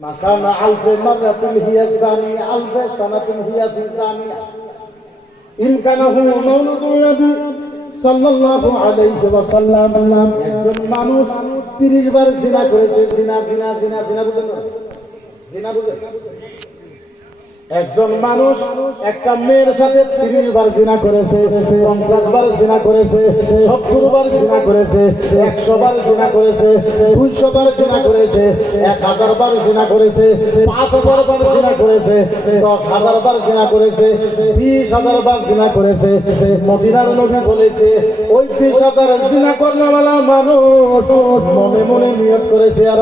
مكان ألف مرة هي الثانية ألف سنة هي في الثانية إن كان هو مولد النبي সাল্লাল্লাহু আলাইহি ওয়াসাল্লাম একজন মানুষ 30 বার জিনা করেছে জিনা বুঝেন না জিনা বুঝেন একজন মানুষ একটা মেয়ের সাথে 30 বার জিনা করেছে 50 বার জিনা করেছে 70 বার জিনা করেছে 100 বার জিনা করেছে 200 বার জিনা করেছে 1000 বার জিনা করেছে 5000 বার জিনা করেছে 10000 বার জিনা করেছে 20000 বার জিনা করেছে মদিনার নবী বলেছে ওই 20000 জিনা করনেওয়ালা মানুষ মনে মনে নিয়ত করেছে আর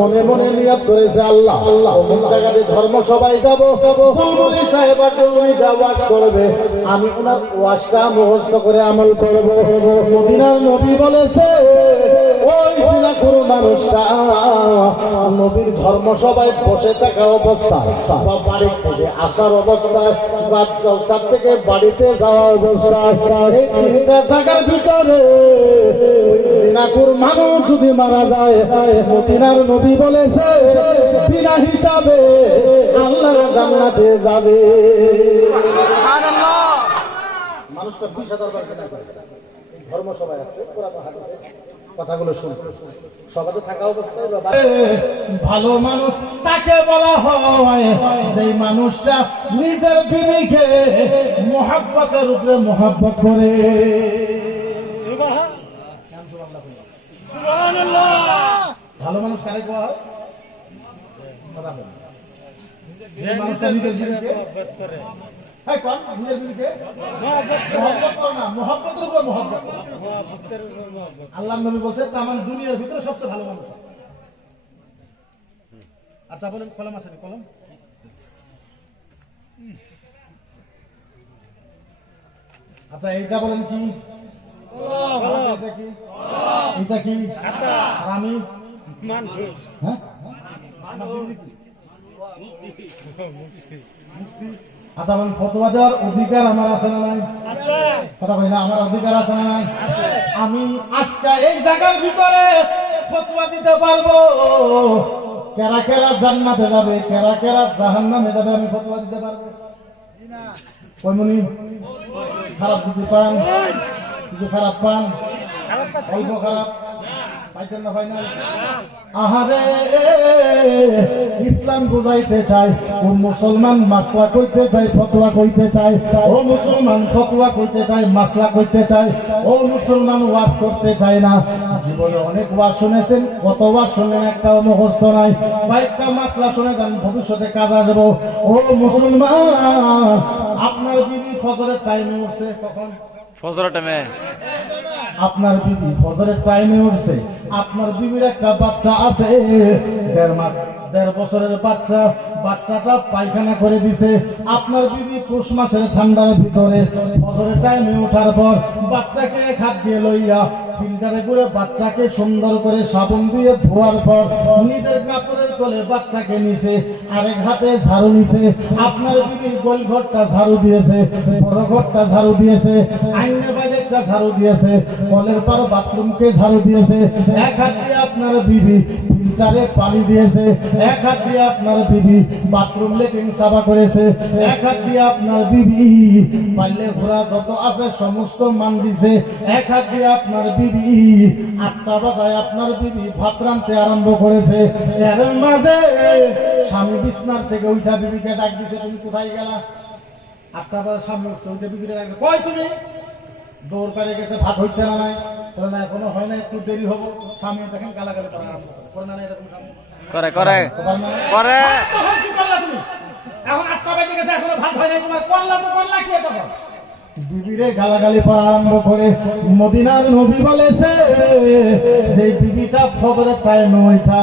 মনে মনে নিয়ত করেছে আল্লাহ কোন জায়গায় ধর্ম সবাই যাব বুলবুলি সাহেবাকে উনি ওয়াজ করবে আমি ওনার ওয়াজটা মুখস্থ করে আমল করব মদিনার নবী বলেছে ওই জিনাখোর মানুষটা নবীর ধর্ম সবাই বসে থাকা অবস্থায় বা বাড়ি থেকে আসার অবস্থায় বা জলসার থেকে বাড়িতে যাওয়া অবস্থায় এই তিনটা জায়গার ভিতরে ওই জিনাখোর মানুষ যদি মারা যায় মদিনার নবী বলেছে বিনা হিসাবে আল্লাহর জান্নাতে যাবে সুবহানাল্লাহ মানুষটা 20000 বার জিনা করে ধর্ম সবাই আছে কোরআন হাদিসে কথাগুলো শুনতে সবাই থাকা অবস্থায় ভালো মানুষ তাকে বলা হয় যে মানুষটা নিজের বিবিকে মুহাব্বতের উপরে মুহাব্বত করে সুবহানাল্লাহ ভালো মানুষ কারে বলা হয় কথা বলেন যে মানুষটা নিজের বিবিকে মুহাব্বত করে এই কোন নিজের বিবিকে মুহাব্বত করে না মুহাব্বতের উপরে মুহাব্বত মুহাব্বতের উপরে মুহাব্বত আল্লাহর নবী বলেন তামাম দুনিয়ার ভিতরে সবচেয়ে ভালো মানুষ আচ্ছা বলেন কলম আছে কলম আচ্ছা এইটা বলেন কি কলম এটা কি আচ্ছা আর আমি মানুষ হ্যাঁ মানুষ আচ্ছা বলেন ফতোয়া দেওয়ার অধিকার আমার আছে না নাই আছে কথা বলি না আমার অধিকার আছে না নাই আছে আমি আজকে এই জায়গার ভিতরে ফতোয়া দিতে পারবো কেরা কেরা জান্নাতে যাবে কেরা কেরা জাহান্নামে যাবে আমি ফতোয়া দিতে পারবো না কই মনি খারাপ দিতে পান কিছু খারাপ পান অল্প খারাপ পাইতেন না ফাইনাল আহারে ইসলাম বুঝাইতে চায় ও মুসলমান মাসলা কইতে চায় ফতোয়া কইতে চায় ও মুসলমান ফতোয়া কইতে চায় মাসলা কইতে চায় ও মুসলমান ওয়াজ করতে চায় না জীবনে অনেক ওয়াজ শুনেছেন কত ওয়াজ শুনলেন একটাও মুখস্থ নাই বা একটা মাসলা শুনে যান ভবিষ্যতে কাজ আসবো ও মুসলমান আপনার বিবি ফজরের টাইমে উঠছে কখন ফজরের টাইমে আপনার বিবি ফজরের টাইমে উঠছে আপনার বিবির একটা বাচ্চা আছে 1.5 বছরের বাচ্চাটা পায়খানা করে দিছে আপনার বিবি পৌষ মাসের ঠান্ডার ভিতরে ফজরের টাইমে ওঠার পর বাচ্চাকে এক হাত দিয়ে লইয়া ফিল্টারে করে বাচ্চাকে সুন্দর করে সাবান দিয়ে ধোয়ার পর নিজের কাপড়ের তলে বাচ্চাকে নিছে আরেক হাতে ঝাড়ু নিছে আপনার বিবি গোল ঘরটা ঝাড়ু দিয়েছে বড় ঘরটা ঝাড়ু দিয়েছে আইনের বাইরে একটা ঝাড়ু দিয়েছে কলের পর বাথরুমকে ঝাড়ু দিয়েছে এক হাত দিয়ে আপনার বিবি ফিল্টারে পানি দিয়েছে এক হাত দিয়ে আপনার বিবি বাথরুম লেট্রিন সাফা করেছে এক হাত দিয়ে আপনার বিবি পাল্লে ঘোড়া যত আছে সমস্ত মান দিছে এক হাত দিয়ে আপনার বিবি 8টা বাজায় আপনার বিবি ভাত রাঁধতে আরম্ভ করেছে এর মাঝে স্বামী বিছনার থেকে উঠা বিবিকে ডাক দিছে তুমি কোথায় গেলা 8টা বাজায় স্বামী উঠছে উঠে বিবিকে ডাক কই তুমি দৌড় করে গেছে ভাত হইছে না নাই বলে না এখনো হয় না একটু দেরি হবো স্বামী দেখেন গালাগালি করা আরম্ভ করে না এরকম করে করে করে এখন 8টা বাজে গেছে এখনো ভাত হয় নাই তোমার করলা কি তখন বিবিরে গালাগালি করা আরম্ভ করে মদিনার নবী বলেছে যে বিবিটা ফজরের টাইমে ওইটা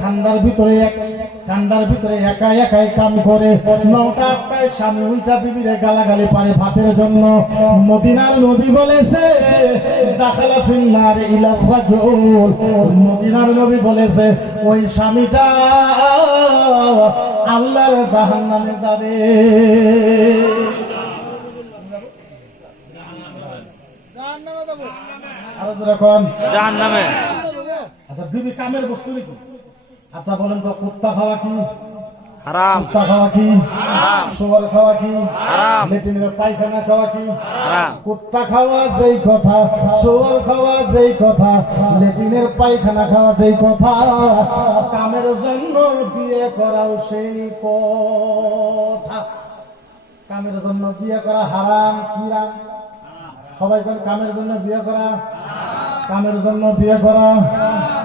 ঠান্ডার ভিতরে একাই কাম করে 9টা 8টায় স্বামী ওইটা বিবিরে গালাগালি পারে ভাতের জন্য মদিনার নবী বলেছে দাখালা ফিন নার ইলা রাজুল মদিনার নবী বলেছে ওই স্বামীটা আল্লাহর জাহান্নামে যাবে জাহান্নামে আচ্ছা বিবি কামের বস্তু নাকি আচ্ছা বলেন তো কুত্তা খাওয়া কি হারাম, কুত্তা খাওয়া কি হারাম, শুয়োর খাওয়া কি হারাম, লেট্রিনের পায়খানা খাওয়া কি হারাম। কুত্তা খাওয়া যেই কথা, শুয়োর খাওয়া যেই কথা, লেট্রিনের পায়খানা খাওয়া যেই কথা, কামের জন্য বিয়ে করাও সেই কথা। কামের জন্য বিয়ে করা হারাম কি রাম? সবাই কোন কামের জন্য বিয়ে করা, কামের জন্য বিয়ে করা,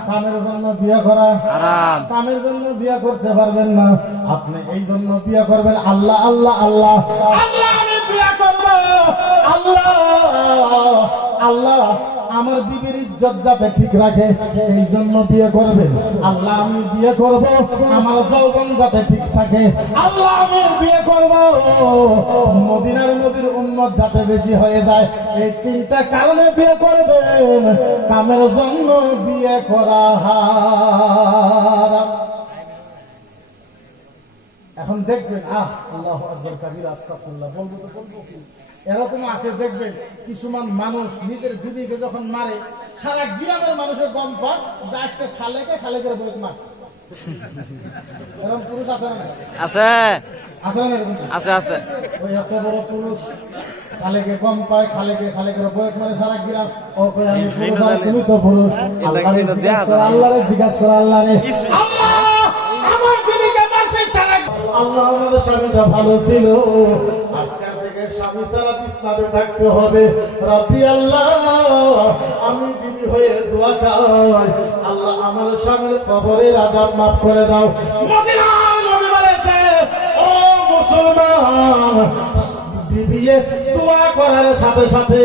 কামের জন্য বিয়ে করা হারাম। কামের জন্য বিয়ে করতে পারবেন না। আপনি এই জন্য বিয়ে করবেন আল্লাহ আল্লাহ আল্লাহ আল্লাহ, আমি বিয়ে করব আল্লাহ আল্লাহ, আমার বিবির ইজ্জত যাতে ঠিক রাখে এই জন্য বিয়ে করবেন আল্লাহ। আমি বিয়ে করব আমার যৌবন যাতে ঠিক থাকে আল্লাহ। আমি বিয়ে করব মদিনার নবীর উম্মত যাতে বেশি হয়ে যায়। এই তিনটা কারণে বিয়ে করবেন। কামের জন্য বিয়ে করা হারাম। এখন দেখবেন আল্লাহু আকবার কাবীরা আস্তাগফিরুল্লাহ বলবো তো বলবো কি, এরকম আছে দেখবেন কিছুমান মানুষ নিজের বিবিকে যখন মারে সারা গ্রামের মানুষের গম পাক আজকে খালেকে খালে করে বলে মার। এরকম পুরুষ আছে না? আছে, আছে না এরকম? আছে, আছে। ওই এত বড় পুরুষ খালেকে কম পায়, খালেকে খালে করে বয়ে মারে সারা গ্রাম। ও কই আমি পুরুষ আর তুমি তো পুরুষ। আল্লাহরে জিজ্ঞাসা করো, আল্লাহরে জিজ্ঞাসা করো, আল্লাহরে আল্লাহ আমার বিবিকে মারছে ছাড়া। আল্লাহ আমাদের স্বামীটা ভালো ছিল, আজকাল থেকে স্বামী ছাড়া বিছানাতে থাকতে হবে। রাব্বি আল্লাহ আমি বিবি হয়ে দোয়া চাই, আল্লাহ আমার স্বামীর কবরের আযাব মাফ করে দাও। মদিনার নবী বলেছে ও মুসলমান, বিবিয়ে দোয়া করার সাথে সাথে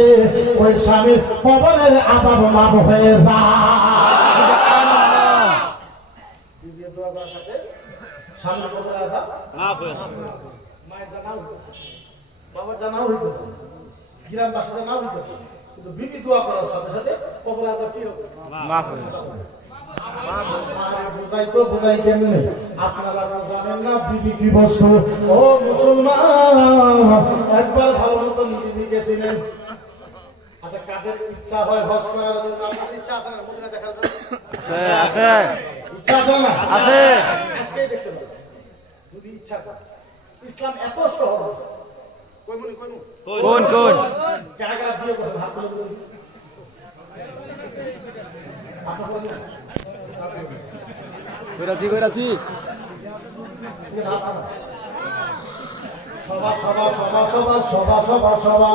ওই স্বামীর কবরের আযাব মাফ হয়ে যায়। বিবিয়ে দোয়া করার সাথে স্বামীর কবরের আযাব মাফ হয়ে যায়। মায়ের জানাও বাবার জানাও হইতো, গ্রামবাসীর জানাও হইতো, কিন্তু বিবি দোয়া করার সাথে সাথে কবরের আযাব কি হবে? মাফ হয়ে যায়। বুঝাই কেমনে? আপনারা জানেন না বিবি কি বস্তু? ও মুসলমান, একবার ভালো মতো বিবি গেছিলেন। আচ্ছা কাদের ইচ্ছা হয় হজ করার জন্য? আপনাদের ইচ্ছা আছে না মদিনা দেখার জন্য? আছে, আছে, ইচ্ছা আছে না? আছে। আজকেই দেখতে পাবেন যদি ইচ্ছা করে। ইসলাম এত সহজ। কোন কোন? কারা কারা বিয়ে করেন হাত তুলে বলুন। আপনারা বলুন। কইরাছি, কইরাছি। সভা সভা সভা সভা সভা সভা সভা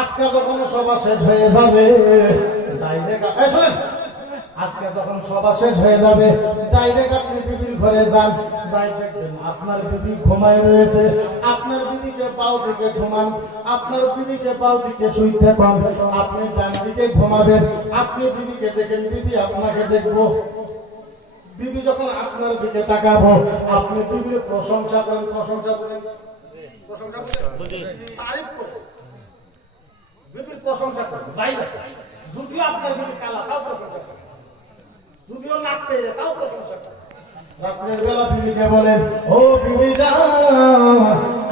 আজকে যখন সভা শেষ হয়ে যাবে ডাইরেক্ট আজকে যখন সভা শেষ হয়ে যাবে ডাইরেক্ট আপনি বিবির ঘরে যান, যাই দেখবেন আপনার বিবি ঘুমায় রয়েছে। আপনার বিবিকে পাও দিকে ঘুমান, আপনার বিবিকে পাও দিকে শুইতে পান, আপনি ডান দিকে ঘুমাবেন। আপনি বিবিকে দেখেন, বিবি আপনাকে দেখবো। বিবি যখন আপনার দিকে তাকাবো আপনি বিবির প্রশংসা করেন, প্রশংসা করেন, প্রশংসা করেন, তারিফ করেন, বিবির প্রশংসা করেন। যাই আছে যদিও আপনার বিবি কালা তাও প্রশংসা করেন, যদিও নাক পেরে তাও প্রশংসা করেন। রাত্রের বেলা বিবিকে বলেন ও বিবি জান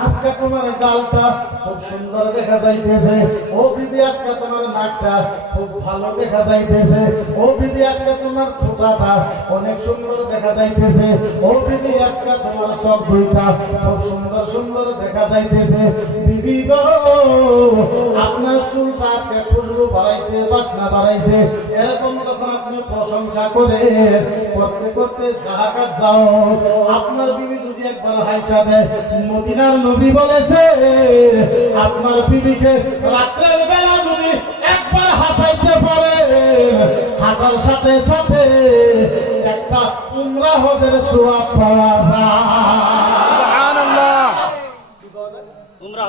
আজকে তোমার গালটা খুব সুন্দর দেখা যাইতেছে। ও বিবি আজকে তোমার নাকটা খুব ভালো দেখা যাইতেছে। ও বিবি আজকে তোমার ঠোঁটাটা অনেক সুন্দর দেখা যাইতেছে। ও বিবি আজকে তোমার সব দুইটা খুব সুন্দর সুন্দর দেখা যাইতেছে। বিবি গো আপনার চুলটা আজকে খুশবু বাড়াইছে, বাসনা বাড়াইছে। এরকম যখন আপনি প্রশংসা করে করতে করতে জাহাকাত যাও, আপনার বিবি যদি একবার হাইসা দেয়, মদিনার নবী বলেছে আপনার বিবিকে রাত্রের বেলা যদি একবার হাসাইতে পারে হাসার সাথে সাথে একটা উমরা হজের সওয়াব পাওয়া যায়। সুবহানাল্লাহ।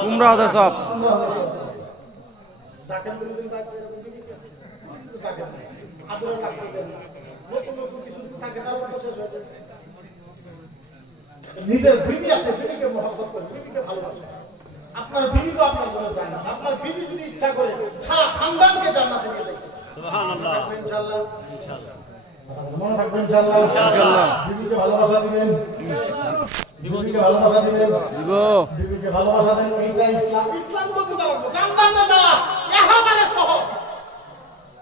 উমরা হজের সওয়াব। ডাকেন বলবেন ডাকেন বিবিকে ডাকেন আদরে ডাকেন নতুন নতুন কিছু থাকে তারপর শেষ হয়ে যায়। নিজের বিবি আছে, বিবিকে মহব্বত করে, বিবিকে ভালোবাসে। আপনার বিবি তো আপনার জন্য জান্নাত। আপনার বিবি যদি ইচ্ছা করে সারা খানদানকে জান্নাতে নিয়ে যাবে। সুবহানাল্লাহ। ইনশাআল্লাহ, ইনশাআল্লাহ। মনে থাকবেন ইনশাআল্লাহ, ইনশাআল্লাহ। বিবিকে ভালোবাসা দিবেন, বিবিকে ভালোবাসা দিবেন, দিব। বিবিকে ভালোবাসা দেন। এইটা ইসলাম। ইসলাম তো বুঝাবো জান্নাতে যাওয়া একেবারে সহজ।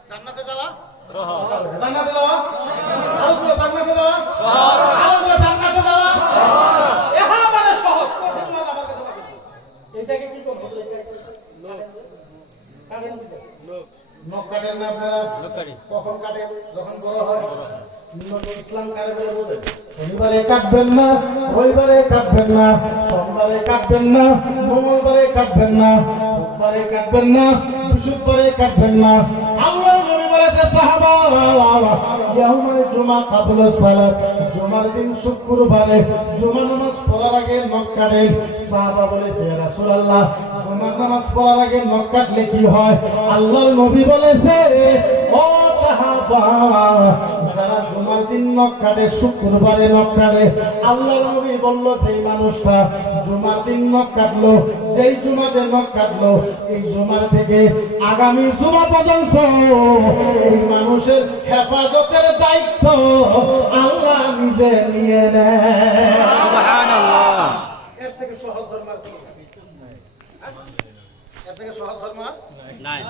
জান্নাতে যাওয়া সহজ। জান্নাতে যাওয়া সহজ। জান্নাতে যাওয়া সহজ। ইসলাম কারে বলে বোঝেন? শনিবারে কাটবেন না, রবিবারে কাটবেন না, সোমবারে কাটবেন না, মঙ্গলবারে কাটবেন না, বুধবারে কাটবেন না, বৃহস্পতিবারে কাটবেন না। আল্লাহ নবী বলেছে সাহাবা ইয়াউমাল জুমা কাবলা সালাত, জুমার দিন শুক্রবারে জুমা নামাজ পড়ার আগে নখ কাটেন। সাহাবা বলেছে ইয়া রাসূলুল্লাহ জুমার নামাজ পড়ার আগে নখ কাটলে কি হয়? আল্লাহর নবী বলেছে ও সাহাবা যারা জুমার দিন নখ কাটে, শুক্রবারে নখ কাটে, আল্লাহর নবী বলল সেই মানুষটা জুমার দিন নখ কাটলো, যেই জুমাতে নখ কাটলো এই জুমার থেকে আগামী জুমা পর্যন্ত এই মানুষের হেফাজতের দায়িত্ব আল্লাহ নিজে নিয়ে নেয়। সুবহানাল্লাহ। এর থেকে সহজ ধর্ম আর কি? এর থেকে সহজ ধর্ম নাই।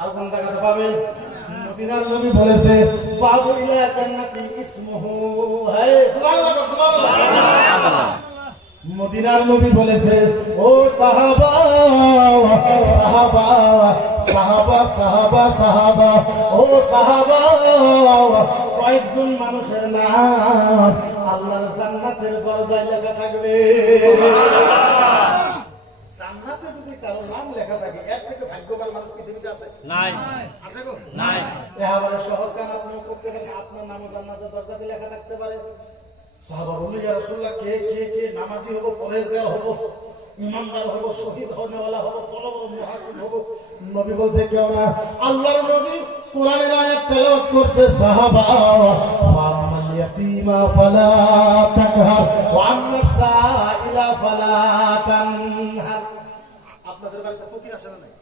আর কোন জায়গাতে পাবেন? মদিনার নবী বলেছে বাবু ইলা জান্নাতি ইসমুহু হায় সুবহানাল্লাহ সুবহানাল্লাহ। মদিনার নবী বলেছে ও সাহাবা সাহাবা সাহাবা সাহাবা সাহাবা ও সাহাবা কয়েকজন মানুষের নাম আল্লাহর জান্নাতের দরজায় লেখা থাকবে। জান্নাতে যদি কারো নাম লেখা থাকে এর থেকে ভাগ্যবান মানুষ পৃথিবীতে আছে? নাই। আছে গো? নাই। এবারে সহজ কাজ আপনি করতে পারেন, আপনার নাম জান্নাতের দরজাতে লেখা থাকতে পারে। সাহাবা বলল ইয়া রাসূলুল্লাহ কে কে কে নামাজি হবো, পরহেজগার হবো, ইমানদার হবো, শহীদ হওয়ালা হবো, বড় বড় মুহাজির হবো? নবী বলছে কেউ না। আল্লাহর নবী কোরআনের আয়াত তেলাওয়াত করছে সাহাবা ফামাল ইয়াতীমা ফালা তাকহার ওয়া আম্মাস সাইলা ফালা তানহার। আপনাদের বাড়িতে ফকির আসে না? নাই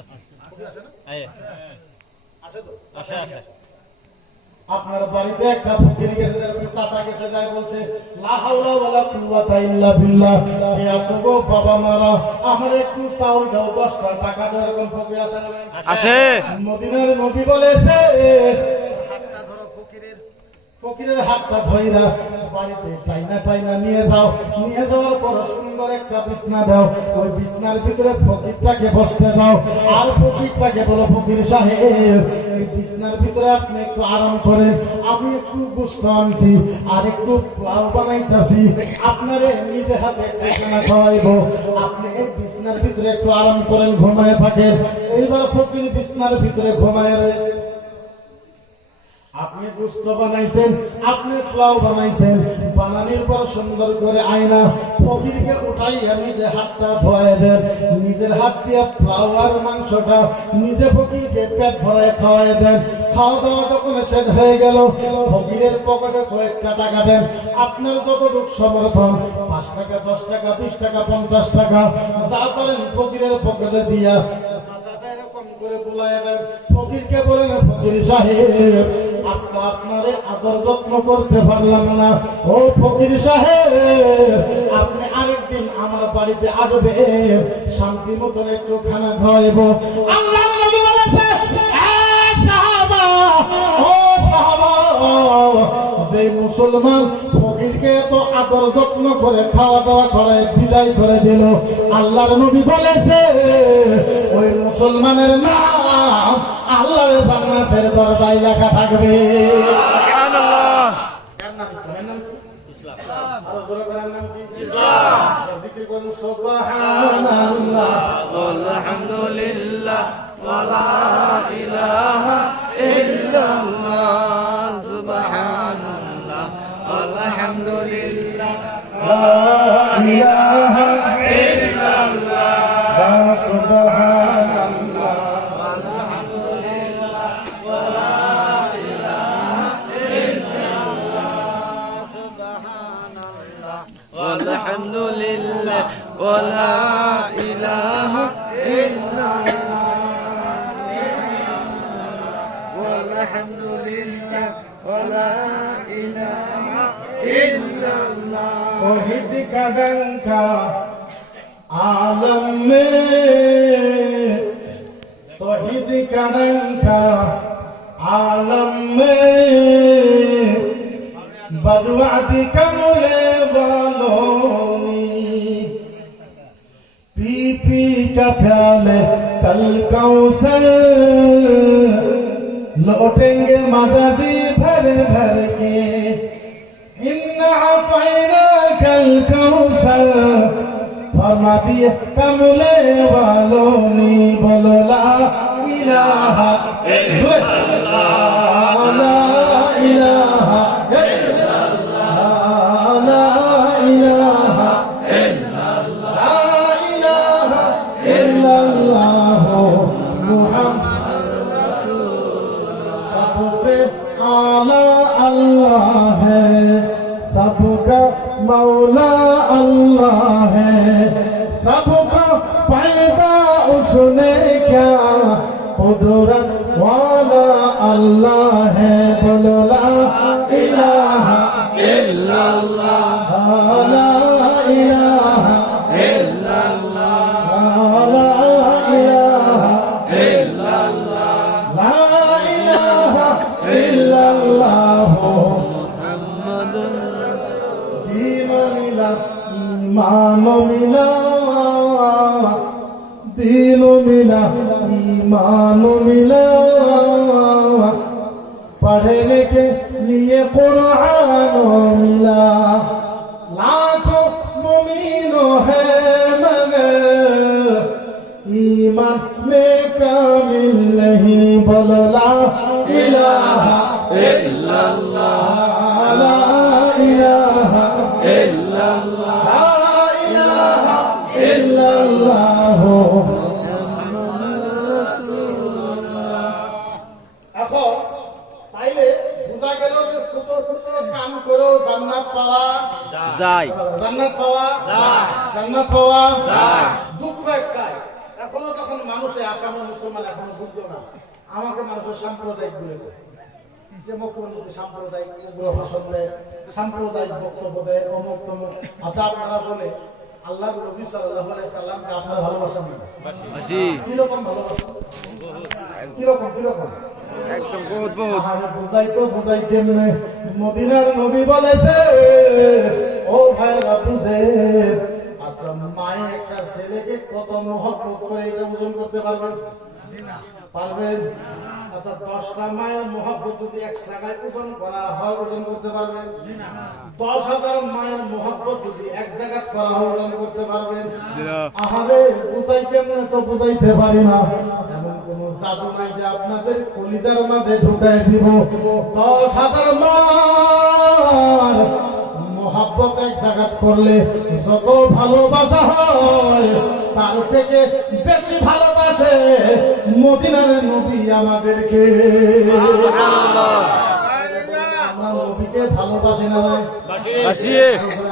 আছে। ফকির আসে না? আছে তো? আছে আছে। আপনার বাড়িতে একটা ফকির গেছে, যেরকম চাচা গেছে, যায় বলছে লা হাওলা ওয়ালা কুওয়াতা ইল্লা বিল্লাহ, কে আসো গো বাবা মারা আমার একটু চাউল দাও, 10টা টাকা দাও, এরকম ফকির আসে না? আসে। মদিনার নবী বলেছে হাতটা ধরো ফকিরের, ফকিরের হাতটা ধইরা বাড়িতে টাইনা টাইনা নিয়ে যাও, নিয়ে যাওয়ার পর সুন্দর একটা বিছনা দাও, ওই বিছনার ভিতরে ফকিরটাকে বসতে দাও, আর ফকিরটাকে বলো ফকির সাহেব এই বিছনার ভিতরে আপনি একটু আরাম করেন, আমি একটু গোশত আনছি আর একটু পোলাও বানাইতাছি, আপনারে নিজে হাতে একটু খানা খাওয়াইবো, আপনি এই বিছনার ভিতরে একটু আরাম করেন, ঘুমায় থাকেন। এইবার ফকির বিছনার ভিতরে ঘুমায় রয়েছে। আপনি গোশত বানাইছেন, আপনি পোলাও বানাইছেন, বানানোর পর সুন্দর করে আয়না ফকিরকে উঠাইয়া নিজে হাতটা ধোয়া দেন, নিজের হাত দিয়ে পোলাও আর মাংসটা নিজে ফকিরকে পেট ভরায় খাওয়াই দেন। খাওয়া দাওয়া যখন শেষ হয়ে গেল ফকিরের পকেটে কয়েকটা টাকা দেন, আপনার যতটুক সমর্থন 5 টাকা 10 টাকা 20 টাকা 50 টাকা যা পারেন ফকিরের পকেটে দিয়া এরকম করে বুলায় দেন। ফকিরকে বলেন ফকির সাহেব আজকে আপনারে আদর যত্ন করতে পারলাম না, ও ফকির সাহেব আপনি আরেকদিন আমার বাড়িতে আসবে, শান্তি মতন একটু খানা খাওয়াইব। আল্লাহর নবী বলেছে সাহাবা ও সাহাবা যে মুসলমান ফকিরকে এত আদর যত্ন করে খাওয়া দাওয়া করে বিদায় করে দিল, আল্লাহর নবী বলেছে ওই মুসলমানের নাম আল্লাহর জান্নাতের দরজায় লেখা থাকবে। সুবহানাল্লাহ। কার নাম? ইসলামের নাম কি? ইসলাম। আর জোরে করার নাম কি? ইসলাম। জিকির করুন সুবহানাল্লাহ আলহামদুলিল্লাহ ওয়া লা ইলাহা ইল্লাল্লাহ। সুবহানাল্লাহ আলহামদুলিল্লাহ লা ইলাহা ইল্লাল্লাহ সুবহানাল্লাহ আলহামদুলিল্লাহ ওয়া লা ইলাহা ইল্লাল্লাহ। সুবহানাল্লাহ আলহামদুলিল্লাহ ওয়া লা ইলাহা ইল্লাল্লাহ। আলহামদুলিল্লাহ ওয়া লা ইলাহা ইল্লাল্লাহ। तौहीद का डंका आलम में, तौहीद का डंका आलम में बदवादी कमले वालों पी पी का प्याले कल कौसर लौटेंगे मजाजी भर भर के। দিয়ে কামলে ভালো নি বলো লা ইলাহা ইল্লাল্লাহ লা ইলাহা ইল্লাল্লাহ লা ইলাহা ইল্লাল্লাহ লা ইলাহা ইল্লাল্লাহ মুহাম্মাদুর রাসূলুল্লাহ सबसे आला अल्लाह है सबका मौला अल्लाह है सबका पैदा उसने क्या कुदरत वाला अल्लाह है बोलो ला इलाहा इल्लल्लाह ला इलाहा इल्लल्लाह ला इलाहा इल्लल्लाह ला इलाहा इल्लल्लाह ईमान मिला दीन मिला ईमान मिला पढ़ने के लिए कुरान मिला लाखों मुमीनों है मगर ईमान में कामिल नहीं बोलो ला इलाहा इल्लल्लाह ला इलाहा इल्लल्लाह ला इलाहा इल्लल्लाह এখন তাইলে বুঝা গেল যে ছোট ছোট কাম করো জান্নাত পাওয়া যায় জান্নাত পাওয়া যায় জান্নাত পাওয়া যায় দুঃখ একটাই এখনো তখন মানুষে আসাম মুসলমান এখনো বুঝলো না আমাকে মানুষের সাম্প্রদায়িক বলে দেয় যে মুখ্যমন্ত্রী সাম্প্রদায়িক উগ্র ভাষণ দেয় সাম্প্রদায়িক বক্তব্য দেয় অমুক তমুক আচ্ছা আপনারা বলে আল্লাহ নবী সাল্লাল্লাহু আলাইহি সাল্লামকে আপনারা ভালোবাসেন না কিরকম ভালোবাসেন কিরকম কিরকম একদম বহুত বহুত আমি বুঝাই কেমনে মদিনার নবী বলেছে ও ভাইরা বুঝে আচ্ছা মায়ে একটা ছেলেকে কত মহব্বত করে এটা ওজন করতে পারবেন পারবেন আচ্ছা 10টা মায়ের মহব্বত যদি এক জায়গায় ওজন করা হয় ওজন করতে পারবেন 10,000 মায়ের মহব্বত যদি এক জায়গায় করা হয় ওজন করতে পারবেন আহারে বুঝাই কেমনে তো বুঝাইতে পারি না এমন কোন জাদু নাই যে আপনাদের কলিজার মাঝে ঢুকাই দিব 10,000 মার মহব্বত এক জায়গায় করলে যত ভালোবাসা হয় তার থেকে বেশি ভালোবাসে মদিনার নবী আমাদেরকে আমরা নবীকে ভালোবাসি না নাই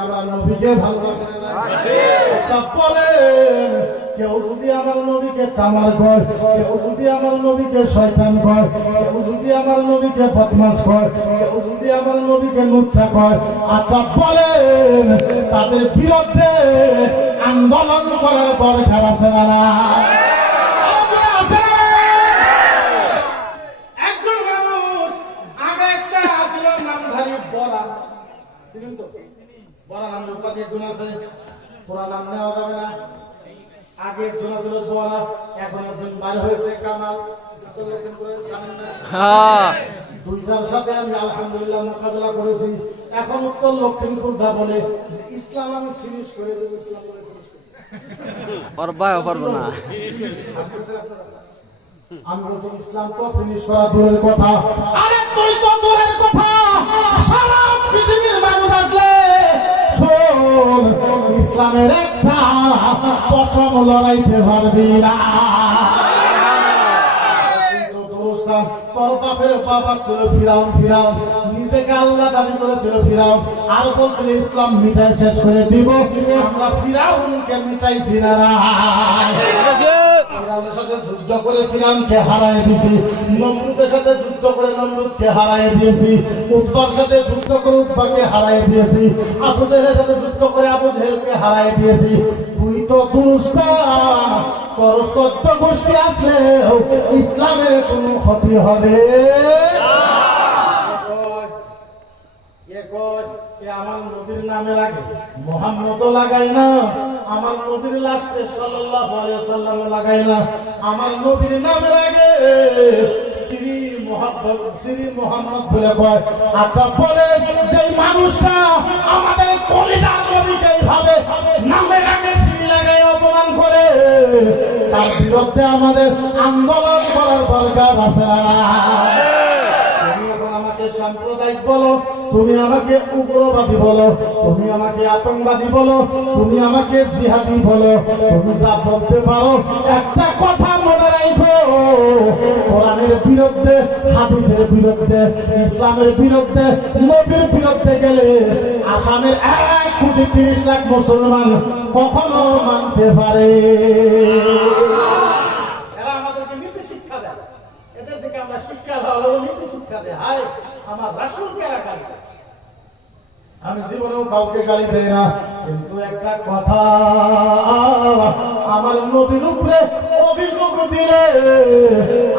আমরা নবীকে ভালোবাসি না নাই আচ্ছা বলেন কেউ যদি আমার নবীকে চামার কয় কেউ যদি আমার নবীকে শয়তান কয় কেউ যদি আমার নবীকে বদমাশ কয় কেউ যদি আমার নবীকে লুচ্ছা কয় আচ্ছা বলেন তাদের বিরুদ্ধে আন্দোলন করার দরকার আছে না না একজন মানুষ আগে একটা আসল নামধারী বড়া চিনেন তো বড়া নামের উপাধি একজন আছে পুরা নাম নেওয়া যাবে না আগে একজন ছিল বড়া এখন একজন বাইরে হয়েছে কামাল দুইটার সাথে আমি আলহামদুলিল্লাহ মোকাবেলা করেছি এখন উত্তর লক্ষ্মীপুরটা বলে ইসলাম আমি ফিনিশ করে দেবো ইসলাম বলে ফিনিশ পারবো না আমি বলছি ইসলাম তো ফিনিশ করা দূরের কথা আরে তুই তো দূরের কথা সারা পৃথিবীর মানুষ আসলে শোন ইসলামের একটা পশম লড়াইতে পারবি না তোর বাপের বাবা ছিল ফিরাউন ফিরাউন নিজেকে আল্লাহ দাবি করেছিল ফিরাউন আর বলছিল ইসলাম মিটাই শেষ করে দিব আমরা ফিরাউনকে মিটাইছি না ফিরাউনের সাথে যুদ্ধ করে ফিরাউনকে হারাই দিয়েছি নমরুদের সাথে যুদ্ধ করে নমরুদকে হারাই দিয়েছি উৎবার সাথে যুদ্ধ করে উৎবাকে হারাই দিয়েছি আবু জেহেলের সাথে যুদ্ধ করে আবু জেহেলকে হারাই দিয়েছি তুই তো দুরুস্তান তোর 14 গোষ্ঠী আসলেও ইসলামের কোন ক্ষতি হবে আমার নবীর নামের আগে মুহাম্মদ লাগাই না আমার নবীর লাস্টে সাল্লাল্লাহু আলাইহি ওয়াসাল্লাম লাগাই না আমার নবীর নামের আগে শ্রী মুহাম্মদ বলে কয় আচ্ছা বলে যে মানুষটা আমাদের কলিজার নবীকে এইভাবে নামের আগে শ্রী লাগাই অপমান বিরুদ্ধে আমাদের আন্দোলন করার দরকার আছে না? তুমি এখন আমাকে সাম্প্রদায়িক বলো, তুমি আমাকে উগ্রবাদী বলো, তুমি আমাকে আতঙ্কবাদী বলো, তুমি আমাকে জিহাদি বলো, তুমি যা বলতে পারো, একটা কথা মনে রাখো, কোরআনের বিরুদ্ধে, হাদিসের বিরুদ্ধে, ইসলামের বিরুদ্ধে, নবীর বিরুদ্ধে গেলে আসামের 1,30,00,000 মুসলমান কখনো মানতে পারে? এরা আমাদেরকে নীতি শিক্ষা দেয়, এদের থেকে আমরা শিক্ষা হলো নীতি শিক্ষা দেয়। হায় আমার রাসূলকে এরা গালি দেয়। আমি জীবনেও কাউকে গালি দেই না, কিন্তু একটা কথা, আমার নবীর উপরে অভিযোগ দিলে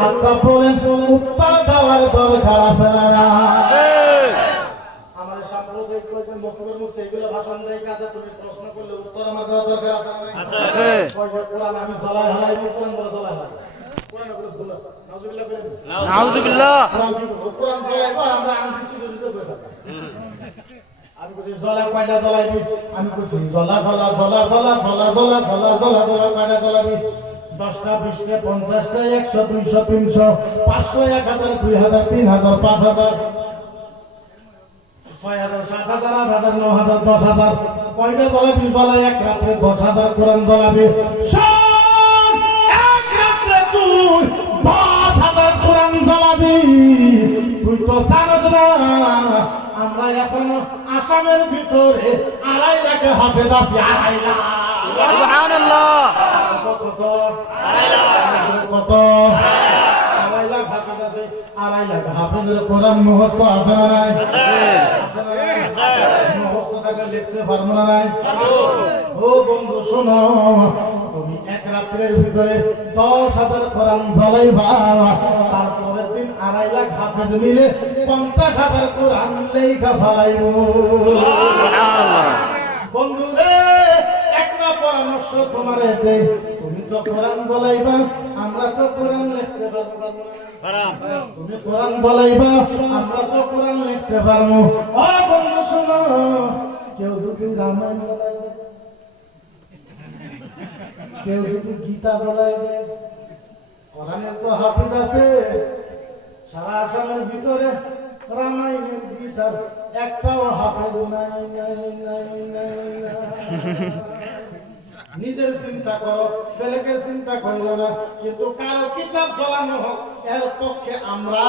আচ্ছা বলেন উত্তর দেওয়ার দরকার আছে না? আমাদের সাম্প্রদায়িক কয়েকজন বক্তব্যের মধ্যে এগুলো ভাষণ দেয় কাজে, তুমি প্রশ্ন করলে উত্তর আমার দেওয়ার দরকার আছে না? আছে। কোরআন আমি জ্বলাই হালাই, কোরআন বলে জ্বলাই হালাই, কোরআনে বলে ভুল আছে। নাউজুবিল্লাহ বলেন, নাউজুবিল্লাহ। কোরআন কি বলে? কোরআন জ্বলাই কর, আমরা আনছি শুধু বলে থাকি। আমি বলি জ্বলা কয়টা জ্বলাইবি, আমি বলছি জ্বলা জ্বলা জ্বলা জ্বলা জ্বলা জ্বলা জ্বলা জ্বলা জ্বলা কয়টা জ্বলাবি? 10টা 20টা 50টা 100 200 300 500 1000 2000 3000 5000 6000 7000 8000 9000 10000 কয়টা জ্বলাবি? জ্বলাই এক রাতে 10,000 কোরআন জ্বলাবি। শোন, এক রাতে তুই 10,000 কোরআন জ্বলাবি, তুই তো জানোস না আমরা এখনো আসামের ভিতরে 2.5 লাখ হাফেজ আছি। 2.5 লাখ। সুবহানাল্লাহ। কত? 2.5 লাখ। কত? 2.5 লাখ হাফেজ আছে। 2.5 লাখ হাফেজের কোরআন মুখস্থ আছে না নাই? মুখস্থ থাকলে লিখতে পারবো না নাই? ও বন্ধু শোনো, তুমি এক রাত্রের ভিতরে 10,000 কোরআন জ্বলাইবা, তারপরের দিন 2.5 লাখ হাফেজ মিলে 50,000 কোরআন লেখা ফেলাইব। বন্ধু রে, একটা পরামর্শ তোমারে দেই, তুমি তো কোরআন জ্বলাইবা, আমরা তো কোরআন লিখতে পারবো না। তুমি কোরআন জ্বলাইবা, আমরা তো কোরআন লিখতে পারবো। ও বন্ধু শোনো, কেউ যদি রামায়ণ জ্বলাইবে, কেউ যদি গীতা জ্বলাইবে, কোরআনের তো হাফিজ আছে সারা আসামের ভিতরে, রামায়ণের গীতার একটাও হাফেজ নাই নাই নাই নাই নাই। নিজের চিন্তা করো, বেলেগের চিন্তা করিও না, কিন্তু কারো কিতাব জ্বলানো হোক এর পক্ষে আমরা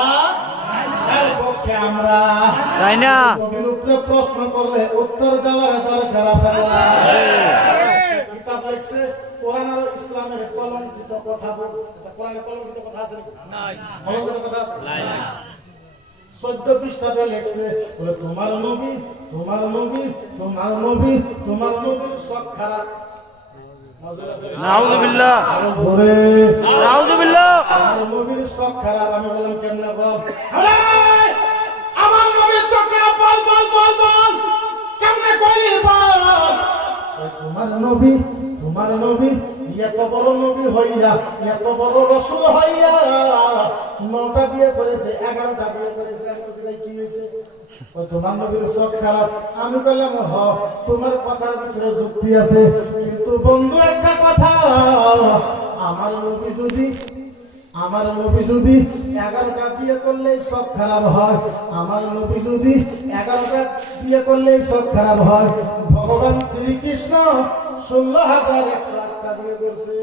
তাই না? নবীর উপরে প্রশ্ন করলে উত্তর দেওয়ার দরকার আছে না? কিতাব লিখছে কোরআন আর ইসলামের কলঙ্কিত কথা, কোরআনে কলঙ্কিত কথা আছে নাই? কলঙ্কিত কথা আছে নাই? 14 পৃষ্ঠাতে লেখছে বলে তোমার নবী তোমার নবী তোমার নবী তোমার নবীর সব খারাপ। নাউজুবিল্লাহ। জোরে নাউজুবিল্লাহ। আমার নবীর সব খারাপ। আমি বললাম কেমনে বল? আমার নবীর চোখ খারাপ, বল বল বল বল কেমনে কইলি বল? তোমার নবী এত বড় নবী হইয়া, এত বড় রাসূল হইয়া 9টা বিয়ে করেছে, 11টা বিয়ে করেছে। আমি বলছি কি হয়েছে? তোমার নবীর চোখ খারাপ। আমি বললাম হ, তোমার কথার ভিতরে যুক্তি আছে, কিন্তু বন্ধু একটা কথা, আমার নবী যদি 11টা বিয়ে করলেই সব খারাপ হয়, আমার নবী যদি 11টা বিয়ে করলেই সব খারাপ হয়, ভগবান শ্রীকৃষ্ণ 16,108টা বিয়ে করছে।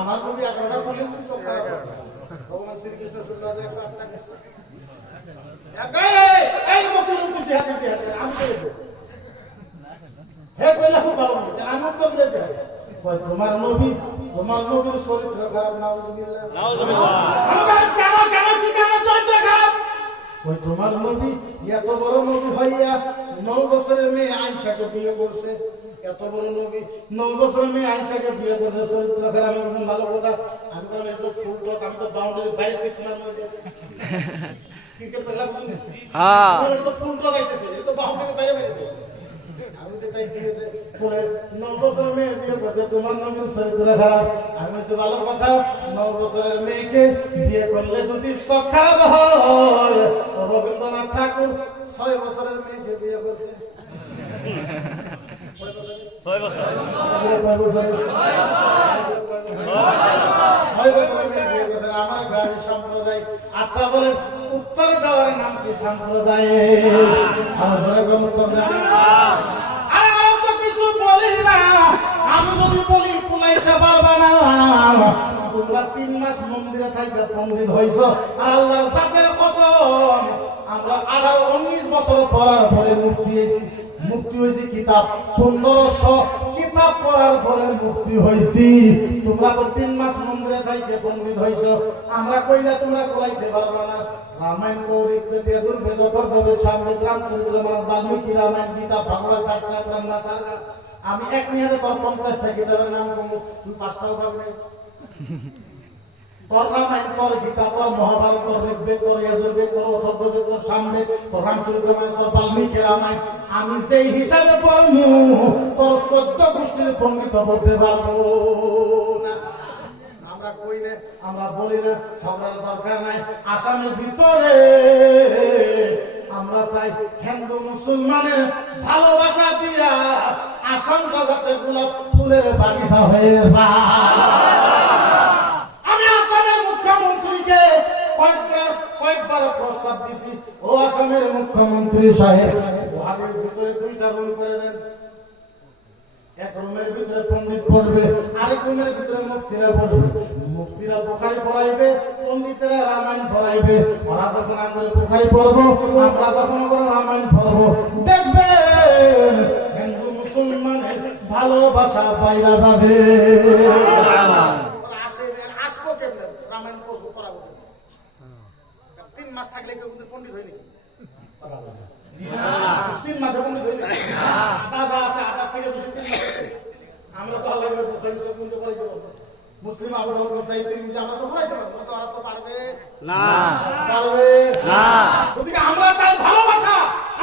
আমার নবী 11টা করলে সব খারাপ হয়, ভগবান শ্রীকৃষ্ণ 16,108টা করছে। এই বক্তব্য দিছি হাতে আমি করেছি। হে কইলা খুব ভালো, আমি উত্তর দিয়েছি। তোমার নবীর চরিত্র খারাপ। নাউজুবিল্লাহ। কেন চরিত্র খারাপ? তোমার নবী এত বড় নবী হইয়া 9 বছরের মেয়ে আয়েশাকে বিয়ে করছে। এত বড় নবী 9 বছরের মেয়ে আয়েশাকে বিয়ে করছে, চরিত্র খারাপ। আমি বললাম ভালো কথা। আমি বললাম এটা ফুল টস, আমি তো বাউন্ডারি বাইরে সেকশনের মধ্যে ক্রিকেট খেলা বুঝুন। হ্যাঁ, এটা ফুল টস আইতেছে, এটা তো বাউন্ডারি বাইরে বাইরে। আমি তো তাই দিয়েছে বলে 9 বছরের মেয়ে বিয়ে করতে, তোমার নবীর চরিত্র খারাপ। আমি বলছি ভালো কথা, 9 বছরের মেয়েকে বিয়ে করলে যদি সব খারাপ হয়, রবীন্দ্রনাথ ঠাকুর 6 বছরের মেয়েকে বিয়ে করছে। 6 কয় বছর? 6 বছরের মেয়ে বিয়ে করেছেন। আমার গাড়ি সম্প্রদায়। আচ্ছা বলেন, উত্তর দেওয়ার নাম কি সম্প্রদায়? আলোচনা করবেন। আরে আমি তো কিছু বলি না। আমি যদি বলি কুলাইতে পারবা না। তোমরা 3 মাস মন্দিরে থাইকা পণ্ডিত হইছো, আর আল্লাহর জাতের কসম আমরা 18-19 বছর পড়ার পরে মুক্তি হয়েছি কিতাব 1500 কিতাব পড়ার পরে মুক্তি হয়েছি। তোমরা তো 3 মাস মন্দিরে থাইকে পণ্ডিত হইছো, আমরা কইলা তোমরা কুলাইতে পারবা না। রামায়ণ কৌরিকবে বেদুর বেদধর দেবে সামনে রামচরিত মানস বাল্মীকি রামায়ণ গীতা ভাগবত দাসটা ব্রহ্মা চারগা। আমি এক নিয়ে তোর 50টা কিতাবের নাম বলবো, তুই 5টাও পাবি। তোর রামায়ণ, তোর গীতা, তোর মহাভারত, তোর ঋগ্বেদ, তোর যজুর্বেদ, তোর অথর্ববেদ, তোর সামবেদ, তোর রামচরিত মানস, তোর বাল্মীকি রামায়ণ, আমি সেই হিসাবে পড়মু তোর 14 গোষ্ঠীর পণ্ডিত বলতে পারবো না। আমরা কই না, আমরা বলি না, সবার দরকার নাই। আসামের ভিতরে আমরা চাই হিন্দু মুসলমানের ভালোবাসা দিয়া আসাম বাজাতে গোলাপ ফুলের বাগিচা হয়ে যায়। আমি আসামের মুখ্যমন্ত্রীকে কয়েকবার প্রস্তাব দিছি, ও আসামের মুখ্যমন্ত্রী সাহেব, গুহাটির ভিতরে 2টা রুম করে দেন। এক রুমের ভিতরে পণ্ডিত বসবে, আরেক রুমের ভিতরে মুফতিরা বসবে। মুফতিরা বুখারী পড়াইবে, পণ্ডিতেরা রামায়ণ পড়াইবে। ওরা যখন আমরা বুখারী পড়বো, আমরা যখন ওরা রামায়ণ পড়বো, দেখবেন হিন্দু মুসলমানের ভালোবাসা বাইরা যাবে। আসবো কেমনে? রামায়ণ পড়বো, পড়াবো কেমনে? 3 মাস থাকলে কেউ পণ্ডিত হয় নাকি? 3 মাসে পণ্ডিত হয় নাকি? তাজা আছে, আটা থেকে বেশি 3 মাস। আমরা তো আল্লাহ মুসলিম আবু দাউদ নাসাই তিরমিজি আমরা তো পড়াইতে পারবো, তো ওরা তো পারবে না। পারবে না। ওদিকে আমরা চাই ভালোবাসা,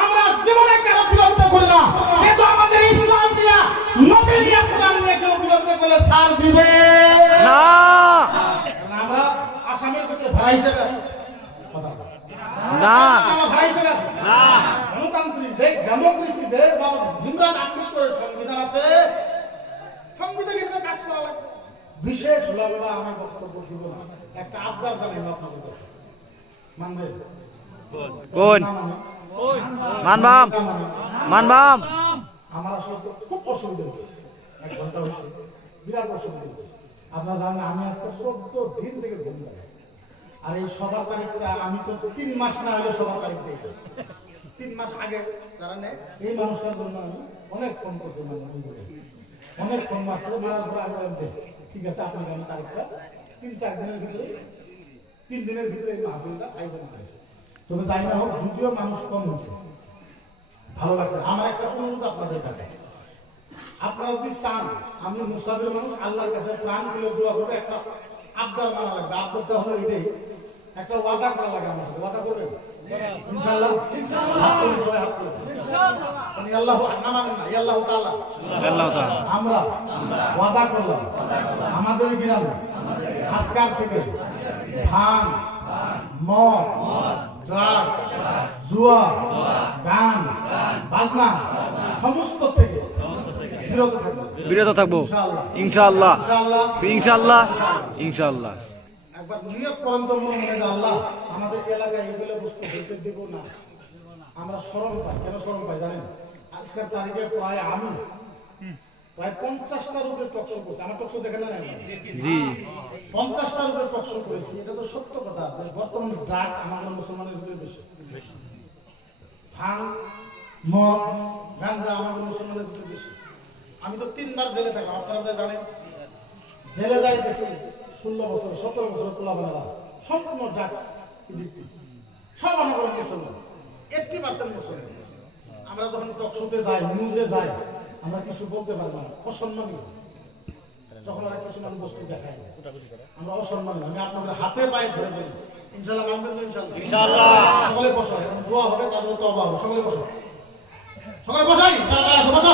আমরা জীবনে কারো বিরোধিতা করি না। কিন্তু আমাদের ইসলাম দিয়া নবী দিয়া কোরআন নিয়ে কেউ বিরোধিতা করলে ছাড় দিবে না। আমরা আসামের ভিতরে ভাড়া হিসেবে আছি না, আমরা ভাড়া হিসেবে আছি না। গণতান্ত্রিক দেশ, ডেমোক্রেসি দেশ, বাবা ভীমরান আম্বেদকরের সংবিধান আছে। সংবিধান হিসেবে কাজ করা লাগবে। বিশেষ লম্বা আমি বক্তব্য দিব না, একটা আবদার জানাই আপনাদের কাছে। মানবেন? কোন মানবাম? মানবাম। আমার আসলে খুব অসুবিধা হচ্ছে, 1 ঘন্টা হচ্ছে, বিরাট অসুবিধা হচ্ছে। আপনারা জানেন আমি আজকে 14 দিন থেকে ঘুম যাই। আর এই সবার তারিখটা আমি তো 3 মাস না হলে সবার তারিখ দিই। 3 মাস আগে যারা নেই, এই মানুষটার জন্য আমি অনেক ফোন করছি, অনেক ফোন মারছিল। মারার পরে আমি বললাম ঠিক আছে, আপনি আমি তারিখটা 3-4 দিনের ভিতরে, 3 দিনের ভিতরে এই মাহফিলটা আয়োজন করেছে। তবে যাই না হোক, যদিও মানুষ কম হয়েছে, ভালো লাগছে। আমার একটা অনুরোধ আপনাদের কাছে, আপনারা যদি চান আমি মুসাফির মানুষ, আল্লাহর কাছে প্রাণ খুলে দোয়া করবো, একটা আবদার মানা লাগবে। আবদারটা হলো এটাই, একটা ওয়াদা করা লাগে আমার সাথে। ওয়াদা করবেন ইনশাআল্লাহ? হাত তুলুন, সবাই হাত তুলুন। আল্লাহু আকবার, আল্লাহু তাআলা, আল্লাহু তাআলা। আমরা ওয়াদা করলাম আমাদের গ্রামে আজকাল থেকে ভাঙ, মদ, ড্রাগ, জুয়া, গান, বাজনা সমস্ত থেকে বিরত থাকবো ইনশাআল্লাহ। ইনশাআল্লাহ, ইনশাআল্লাহ। একবার নিয়ত করেন তো মনে মনে, আল্লাহ আমাদের এলাকায় এগুলো বস্তু হইতে দেব না। আমরা শরম পাই। কেন শরম পাই জানেন? আজকের তারিখে প্রায় 50টার উপরে টকশো করেছি। আমার টকশো দেখেন না? জি, 50টার উপরে টকশো করেছি। এটা তো সত্য কথা। বর্তমানে ড্রাগস আমাদের মুসলমানের ভিতরে বেশি। ভাঙ, মদ, গাঁজা আমাদের মুসলমানের ভিতরে বেশি। আমি তো 3 বার জেলে থাকলাম, আপনারা জানেন। জেলে যাই দেখুন 16 বছর 17 বছর পোলাপানেরা সম্পূর্ণ ড্রাগস এডিক্টেড, সব আমাদের মুসলমান, 80% মুসলমান। আমরা যখন টকশোতে যাই, নিউজে যাই, আমরা কিছু বলতে পারবো না, অসম্মানীয়। তখন ওরা কিছু মানুষ বস্তু দেখায়, আমরা অসম্মানীয়। আমি আপনাদের হাতে পায়ে ধরে বলি, ইনশাআল্লাহ মানবেন তো? ইনশাআল্লাহ। সকলে বসো, এখন দোয়া হবে, তারপরে তওবা হবে। সকলে বসো, সকলে বসাই, বসো।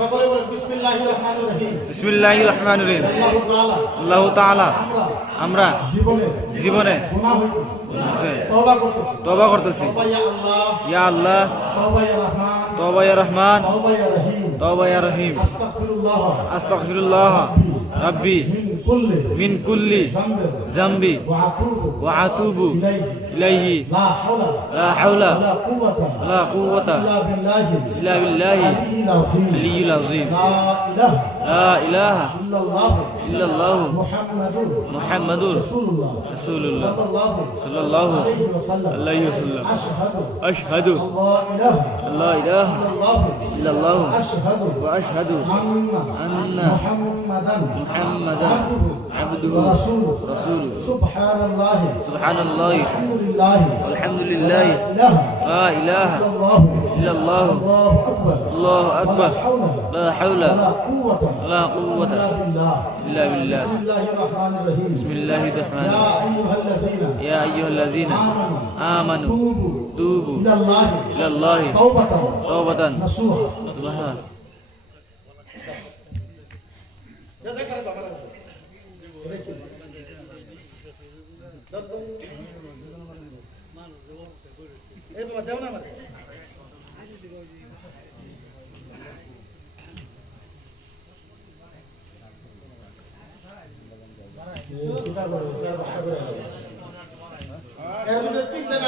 সকলে বলেন বিসমিল্লাহির রহমানির রহিম। বিসমিল্লাহির রহমানির রহিম। আল্লাহু তাআলা, আমরা জীবনে তওবা করতেছি। ইয়া আল্লাহ, তওবা ইয়া রহমান, তওবা ইয়া রহিম। তওবা ইয়া রহিম আস্তাগফিরুল্লাহ আস্তাগফিরুল্লাহ রাব্বি মিন কুল্লি যামবি ওয়া আতুবু ইলাইহি লা হাওলা ওয়ালা কুওয়াতা ইল্লা বিল্লাহি আলিয়্যিল আযীম লা ইলাহা ইল্লাল্লাহু মুহাম্মাদুর রাসূলুল্লাহ সাল্লাল্লাহু আলাইহি ওয়াসাল্লাম আশহাদু আল্লা ইলাহা ইল্লাল্লাহু ওয়া আশহাদু আন্না মুহাম্মাদান আবদুহু রাসূলুহু সুবহানাল্লাহি আলহামদুলিল্লাহি লা ইলাহা ইল্লাল্লাহু আল্লাহু আকবার লা হাওলা ওয়ালা কুওয়াতা ইল্লা বিল্লাহ বিসমিল্লাহির রহমানির রহিম ইয়া আইয়ুহাল্লাযীনা আমানু তুবু ইলাল্লাহি তাওবাতান নাসুহা তিনটা